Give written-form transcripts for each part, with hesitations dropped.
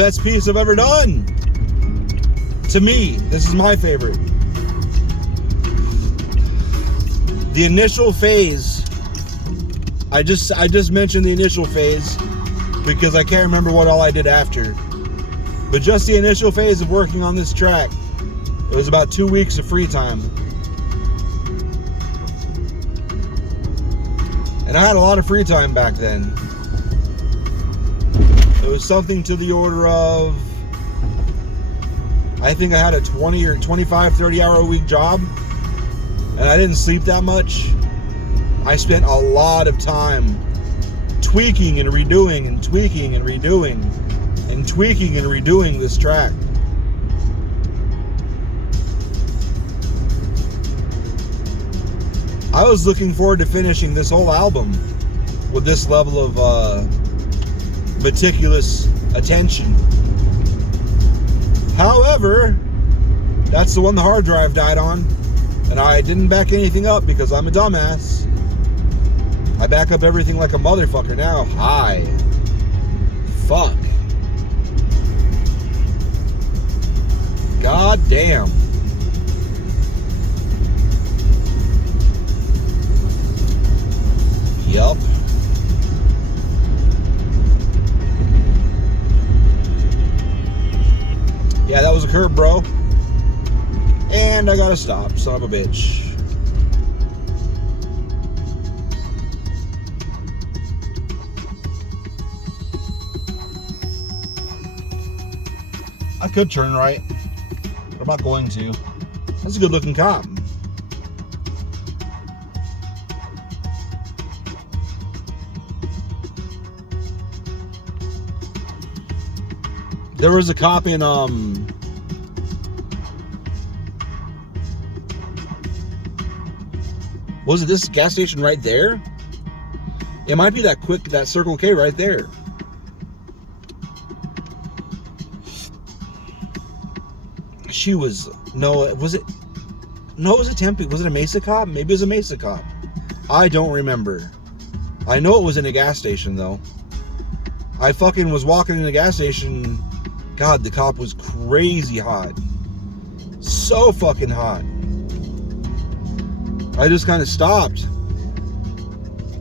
best piece I've ever done. To me, this is my favorite. The initial phase, I just mentioned the initial phase because I can't remember what all I did after. But just the initial phase of working on this track, it was about 2 weeks of free time. And I had a lot of free time back then. It was something to the order of, I think I had a 20 or 25, 30 hour a week job. And I didn't sleep that much. I spent a lot of time tweaking and redoing and tweaking and redoing and tweaking and redoing this track. I was looking forward to finishing this whole album with this level of meticulous attention. However, that's the one the hard drive died on, and I didn't back anything up because I'm a dumbass. I back up everything like a motherfucker now. Hi. Fuck. God damn. Yup. Yeah, that was a curb, bro. And I gotta stop, son of a bitch. I could turn right, but I'm not going to. That's a good looking cop. There was a cop in was it this gas station right there? It might be that Circle K right there. She was, no, was it? No, it was a Tempe. Was it a Mesa cop? Maybe it was a Mesa cop. I don't remember. I know it was in a gas station though. I fucking was walking in the gas station. God, the cop was crazy hot. So fucking hot. I just kind of stopped.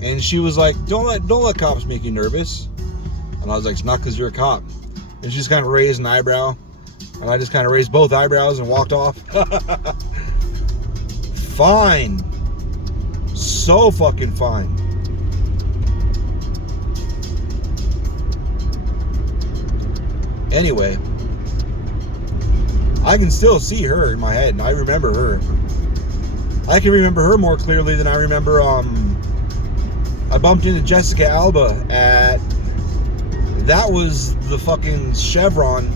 And she was like, don't let cops make you nervous. And I was like, it's not because you're a cop. And she just kind of raised an eyebrow. And I just kind of raised both eyebrows and walked off. Fine. So fucking fine. Anyway, I can still see her in my head, and I remember her. I can remember her more clearly than I remember, I bumped into Jessica Alba at, that was the fucking Chevron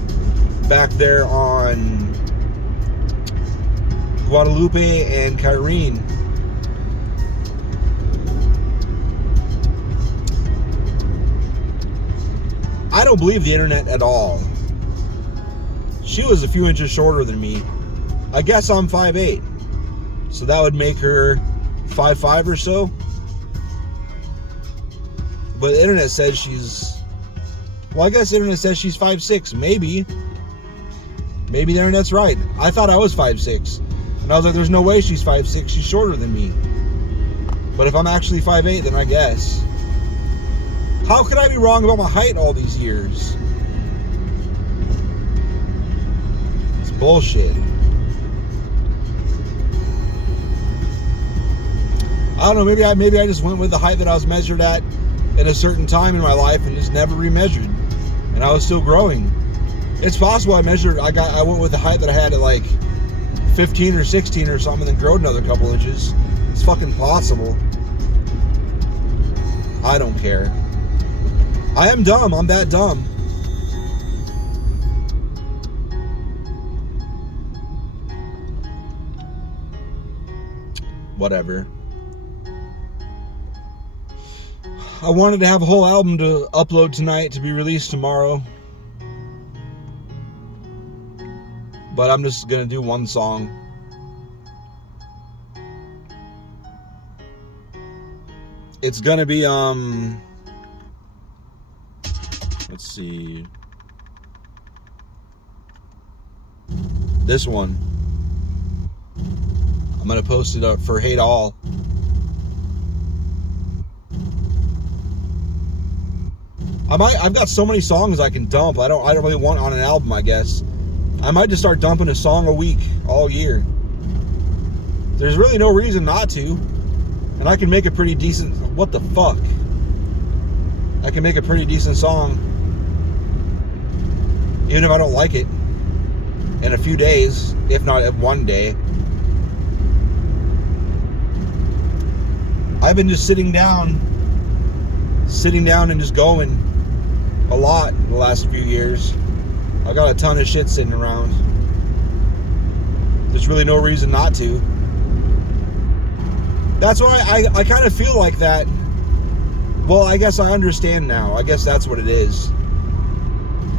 back there on Guadalupe and Kyrene. I don't believe the internet at all. She was a few inches shorter than me. I guess I'm 5'8", so that would make her 5'5" or so. But the internet says she's, well, I guess the internet says she's 5'6", maybe. Maybe the internet's right. I thought I was 5'6", and I was like, there's no way she's 5'6", she's shorter than me. But if I'm actually 5'8", then I guess. How could I be wrong about my height all these years? It's bullshit. I don't know, maybe I just went with the height that I was measured at in a certain time in my life and just never remeasured. And I was still growing. It's possible I went with the height that I had at like 15 or 16 or something and then grew another couple inches. It's fucking possible. I don't care. I am dumb. I'm that dumb. Whatever. I wanted to have a whole album to upload tonight to be released tomorrow. But I'm just gonna do one song. It's gonna be, let's see. This one. I'm gonna post it up for Hate All. I've got so many songs I can dump. I don't really want on an album, I guess. I might just start dumping a song a week all year. There's really no reason not to. And I can make a pretty decent... What the fuck? I can make a pretty decent song, even if I don't like it, in a few days, if not in one day. I've been just sitting down and just going a lot in the last few years. I got a ton of shit sitting around. There's really no reason not to. That's why I kind of feel like that. Well, I guess I understand now. I guess that's what it is.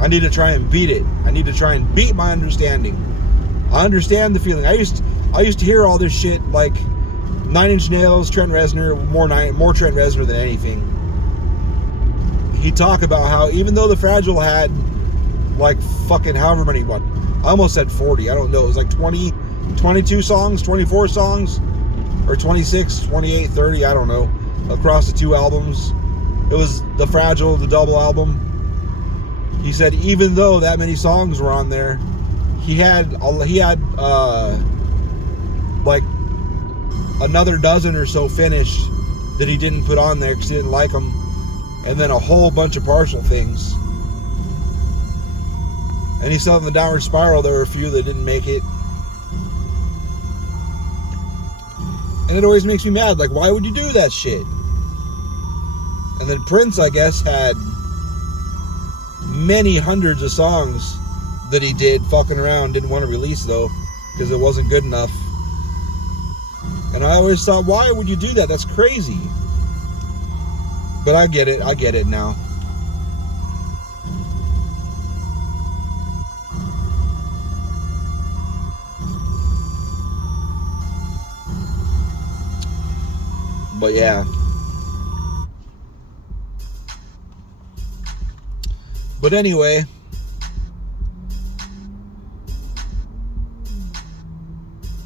I need to try and beat it. I need to try and beat my understanding. I understand the feeling. I used to hear all this shit like 9 Inch Nails, Trent Reznor, more Trent Reznor than anything. He'd talk about how even though the Fragile had like fucking however many, what, I almost said 40, I don't know, it was like 20, 22 songs, 24 songs, or 26, 28, 30, I don't know, across the 2 albums. It was the Fragile, the double album. He said even though that many songs were on there, he had like another dozen or so finished that he didn't put on there because he didn't like them, and then a whole bunch of partial things. And he said in the Downward Spiral there were a few that didn't make it. And it always makes me mad, like, why would you do that shit? And then Prince, I guess, had many hundreds of songs that he did fucking around, didn't want to release though, because it wasn't good enough. And I always thought, why would you do that? That's crazy. But I get it now. But yeah. But anyway,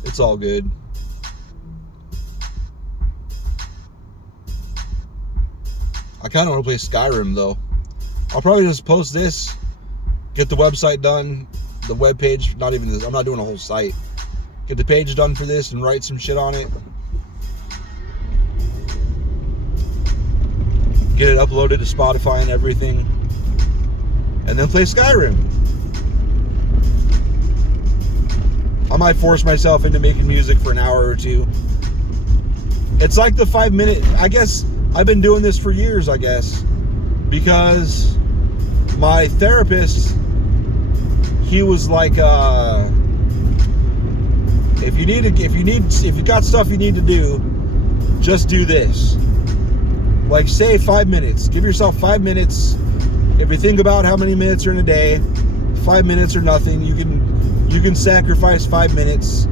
it's all good. I kind of want to play Skyrim though. I'll probably just post this, get the website done, the web page, not even this, I'm not doing a whole site. Get the page done for this and write some shit on it. Get it uploaded to Spotify and everything. And then play Skyrim. I might force myself into making music for an hour or two. It's like the 5-minute, I guess I've been doing this for years, I guess, because my therapist, he was like, if you got stuff you need to do, just do this. Like, say 5 minutes. Give yourself 5 minutes. If you think about how many minutes are in a day, 5 minutes or nothing. You can sacrifice 5 minutes.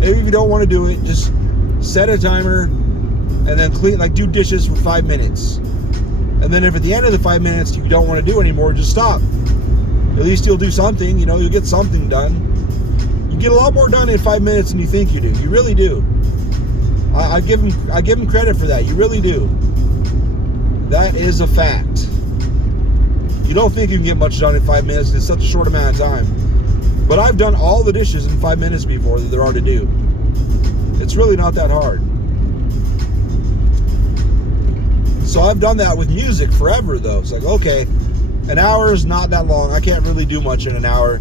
Maybe if you don't want to do it, just set a timer and then do dishes for 5 minutes. And then if at the end of the 5 minutes you don't want to do anymore, just stop. At least you'll do something, you'll get something done. You get a lot more done in 5 minutes than you think you do. You really do. I give him credit for that. You really do. That is a fact. You don't think you can get much done in 5 minutes. It's such a short amount of time. But I've done all the dishes in 5 minutes before that there are to do. It's really not that hard. So I've done that with music forever, though. It's like, okay, an hour is not that long. I can't really do much in an hour.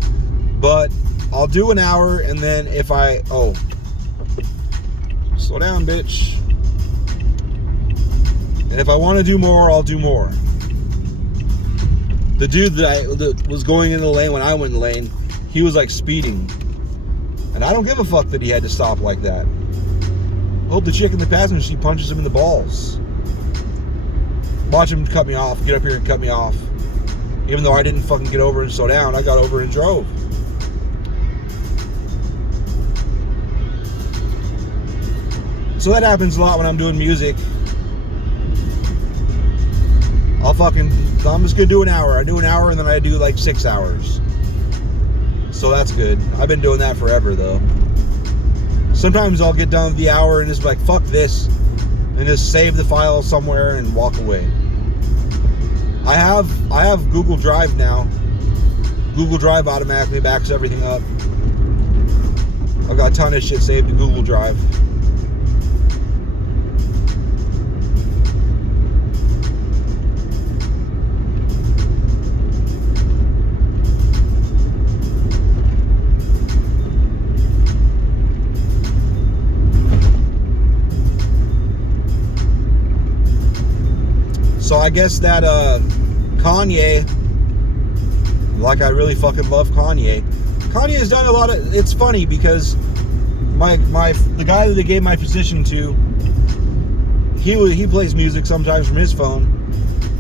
But I'll do an hour, and then if slow down, bitch. And if I want to do more, I'll do more. The dude that was going in the lane when I went in the lane, he was like speeding. And I don't give a fuck that he had to stop like that. I hope the chick in the passenger seat punches him in the balls. Watch him cut me off, get up here and cut me off. Even though I didn't fucking get over and slow down, I got over and drove. So that happens a lot when I'm doing music. I'm just gonna do an hour. I do an hour and then I do like 6 hours. So that's good. I've been doing that forever though. Sometimes I'll get done with the hour and just be like, fuck this, and just save the file somewhere and walk away. I have Google Drive now. Google Drive automatically backs everything up. I've got a ton of shit saved to Google Drive. So I guess that Kanye, like I really fucking love Kanye. Kanye has done a lot of. It's funny because the guy that they gave my position to, he plays music sometimes from his phone.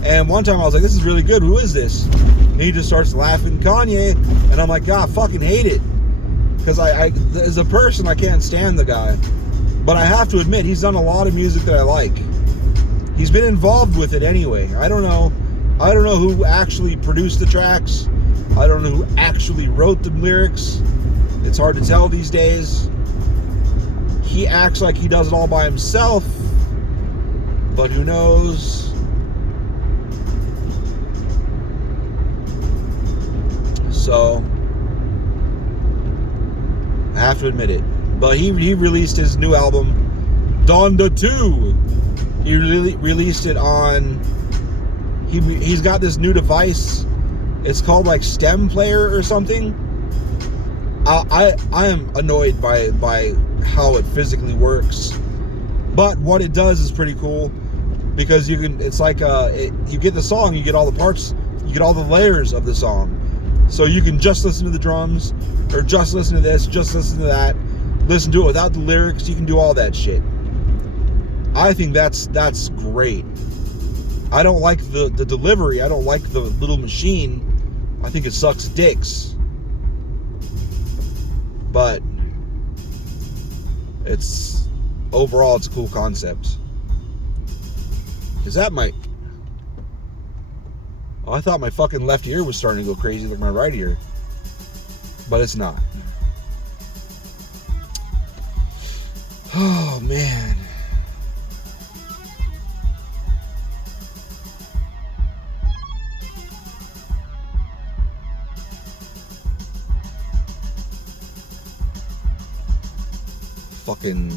And one time I was like, "This is really good. Who is this?" And he just starts laughing, Kanye, and I'm like, "God, I fucking hate it," because I as a person I can't stand the guy, but I have to admit he's done a lot of music that I like. He's been involved with it anyway. I don't know who actually produced the tracks. I don't know who actually wrote the lyrics. It's hard to tell these days. He acts like he does it all by himself, but who knows? So, I have to admit it. But he released his new album, Donda 2. He released it on. He's got this new device. It's called like Stem Player or something. I am annoyed by how it physically works, but what it does is pretty cool because you can. It's like you get the song, you get all the parts, you get all the layers of the song. So you can just listen to the drums, or just listen to this, just listen to that, listen to it without the lyrics. You can do all that shit. I think that's great. I don't like the delivery. I don't like the little machine. I think it sucks dicks. But overall it's a cool concept. Is that my... Oh, I thought my fucking left ear was starting to go crazy like my right ear. But it's not. Oh, man. Fucking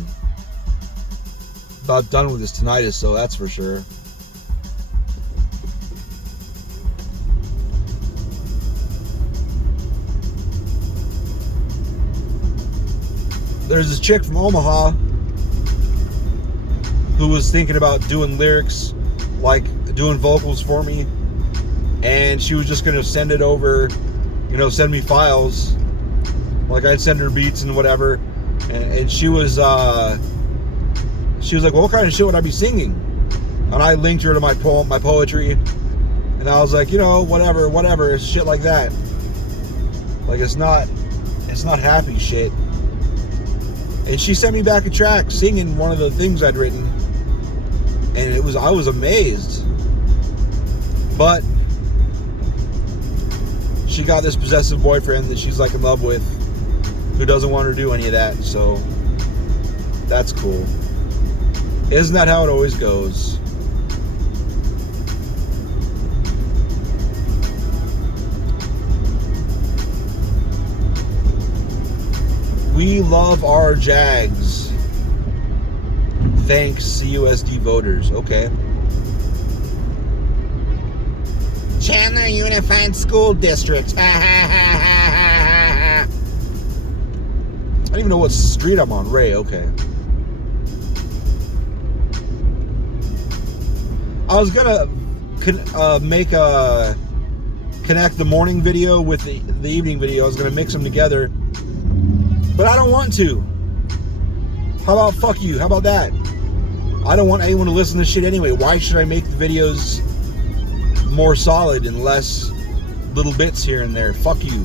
about done with this tinnitus, so that's for sure. There's this chick from Omaha who was thinking about doing lyrics, like doing vocals for me, and she was just gonna send it over, send me files, like I'd send her beats and whatever. And she was like, well, what kind of shit would I be singing? And I linked her to my poetry, and I was like, whatever, shit like that. Like it's not happy shit. And she sent me back a track singing one of the things I'd written, and I was amazed. But she got this possessive boyfriend that she's like in love with, who doesn't want her to do any of that, so that's cool. Isn't that how it always goes? We love our Jags. Thanks, CUSD voters. Okay. Chandler Unified School District. I don't even know what street I'm on. Ray, okay. I was gonna connect the morning video with the evening video. I was gonna mix them together, but I don't want to. How about fuck you? How about that? I don't want anyone to listen to shit anyway. Why should I make the videos more solid and less little bits here and there? Fuck you.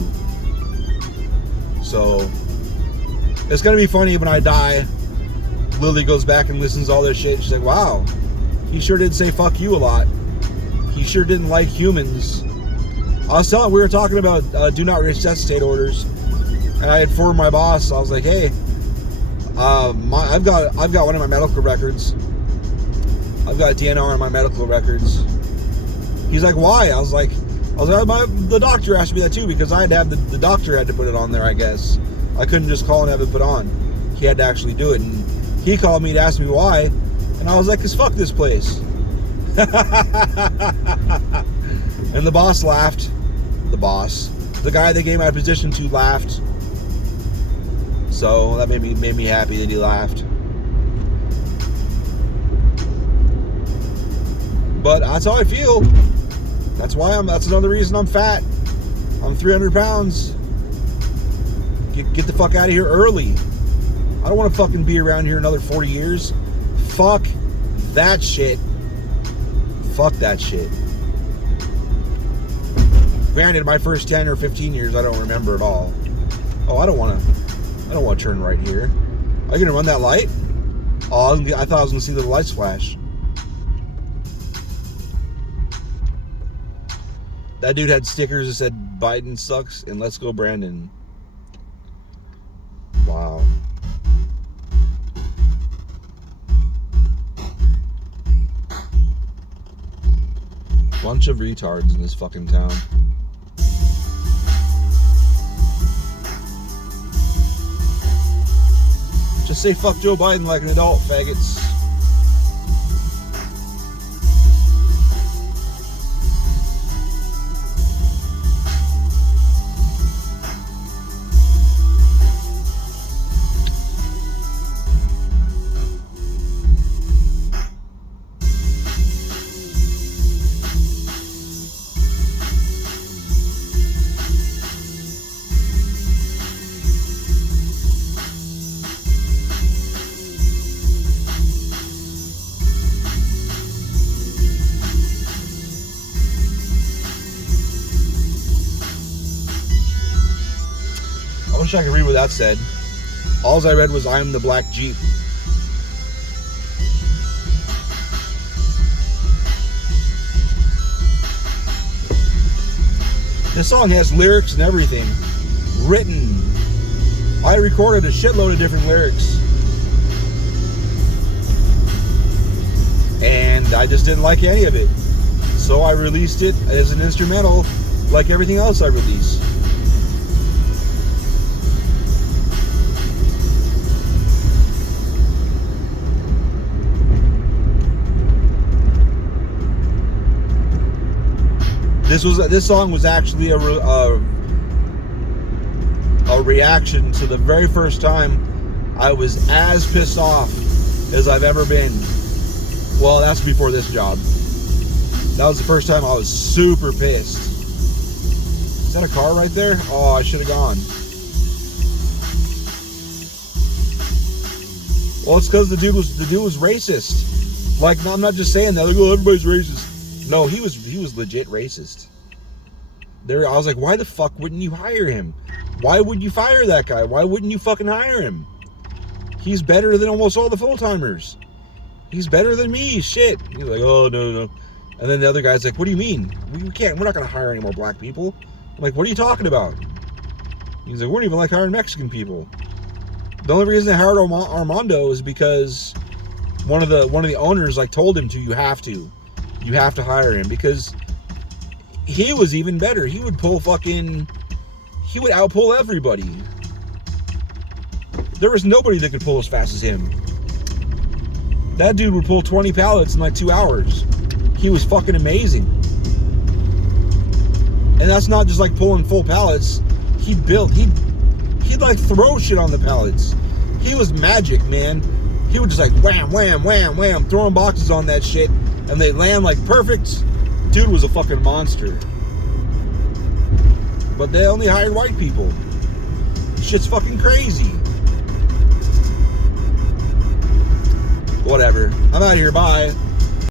So it's gonna be funny when I die. Lily goes back and listens to all this shit. She's like, wow, he sure did say fuck you a lot. He sure didn't like humans. I was telling, we were talking about do not resuscitate orders And I informed my boss. I was like, "Hey, I've got one of my medical records. I've got DNR on my medical records." He's like, "Why?" I was like, the doctor asked me that too, because the doctor had to put it on there, I guess. I couldn't just call and have it put on. He had to actually do it. And he called me to ask me why. And I was like, "'Cause fuck this place." And the boss laughed. The guy they gave my position to laughed. So that made me happy that he laughed. But that's how I feel. That's another reason I'm fat. I'm 300 pounds. Get the fuck out of here early. I don't want to fucking be around here another 40 years. Fuck that shit. Fuck that shit. Granted, my first 10 or 15 years, I don't remember at all. Oh, I don't want to turn right here. Are you going to run that light? Oh, I thought I was going to see the lights flash. That dude had stickers that said "Biden sucks" and "Let's go Brandon." Wow. Bunch of retards in this fucking town. Just say fuck Joe Biden like an adult, faggots. I wish I could read what that said. All I read was "I'm the black Jeep." This song has lyrics and everything written. I recorded a shitload of different lyrics. And I just didn't like any of it. So I released it as an instrumental like everything else I release. This song was actually a reaction to the very first time I was as pissed off as I've ever been. Well, that's before this job. That was the first time I was super pissed. Is that a car right there? Oh, I should have gone. Well, it's because the dude was racist. Like, I'm not just saying that. Like, oh, everybody's racist. No, he was legit racist. I was like, why the fuck wouldn't you hire him? Why would you fire that guy? Why wouldn't you fucking hire him? He's better than almost all the full-timers. He's better than me. Shit. He's like, oh, no. And then the other guy's like, what do you mean? We're not going to hire any more black people. I'm like, what are you talking about? He's like, we don't even like hiring Mexican people. The only reason they hired Armando is because one of the owners like told him to. You have to hire him, because he was even better. He would outpull everybody. There was nobody that could pull as fast as him. That dude would pull 20 pallets in like 2 hours. He was fucking amazing. And that's not just like pulling full pallets. He'd like throw shit on the pallets. He was magic, man. He would just like wham, wham, wham, wham, throwing boxes on that shit, and they land like perfect. Dude was a fucking monster. But they only hired white people. Shit's fucking crazy. Whatever. I'm out of here. Bye.